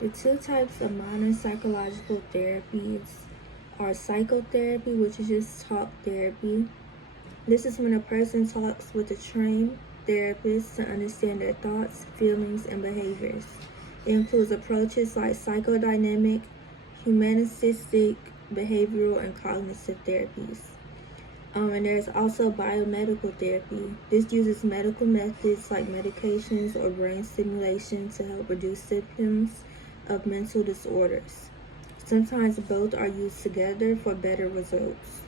The two types of modern psychological therapies are psychotherapy, which is just talk therapy. This is when a person talks with a trained therapist to understand their thoughts, feelings, and behaviors. It includes approaches like psychodynamic, humanistic, behavioral, and cognitive therapies. And there's also biomedical therapy. This uses medical methods like medications or brain stimulation to help reduce symptoms of mental disorders. Sometimes both are used together for better results.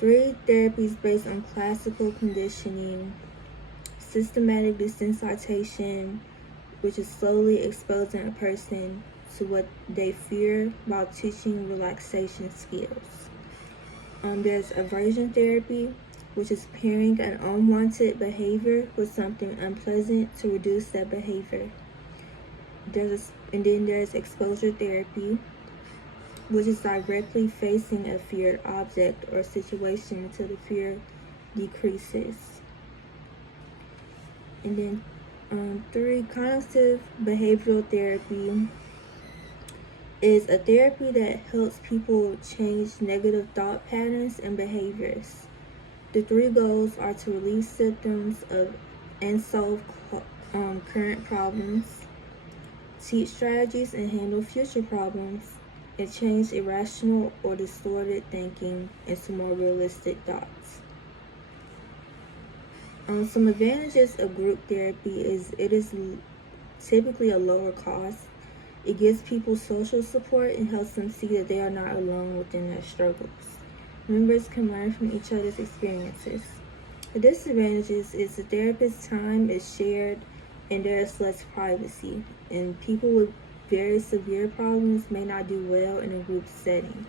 3 therapies based on classical conditioning, systematic desensitization, which is slowly exposing a person to what they fear while teaching relaxation skills. There's aversion therapy, which is pairing an unwanted behavior with something unpleasant to reduce that behavior. And then there's exposure therapy, which is directly facing a feared object or situation until the fear decreases. And then 3, cognitive behavioral therapy is a therapy that helps people change negative thought patterns and behaviors. The 3 goals are to relieve symptoms of and solve current problems, teach strategies and handle future problems, and change irrational or distorted thinking into more realistic thoughts. Some advantages of group therapy is it is typically a lower cost. It gives people social support and helps them see that they are not alone within their struggles. Members can learn from each other's experiences. The disadvantages is the therapist's time is shared and there is less privacy, and people with very severe problems may not do well in a group setting.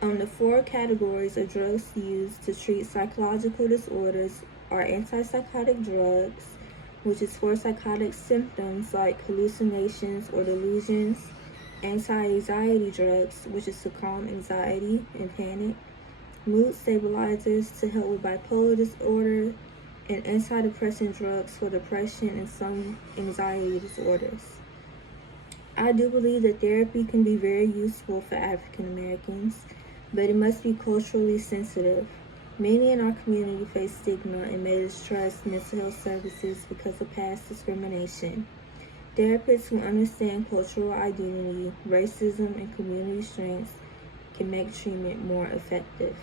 The 4 categories of drugs used to treat psychological disorders are antipsychotic drugs, which is for psychotic symptoms like hallucinations or delusions, anti-anxiety drugs, which is to calm anxiety and panic, mood stabilizers to help with bipolar disorder, and antidepressant drugs for depression and some anxiety disorders. I do believe that therapy can be very useful for African Americans, but it must be culturally sensitive. Many in our community face stigma and may distrust mental health services because of past discrimination. Therapists who understand cultural identity, racism, and community strengths can make treatment more effective.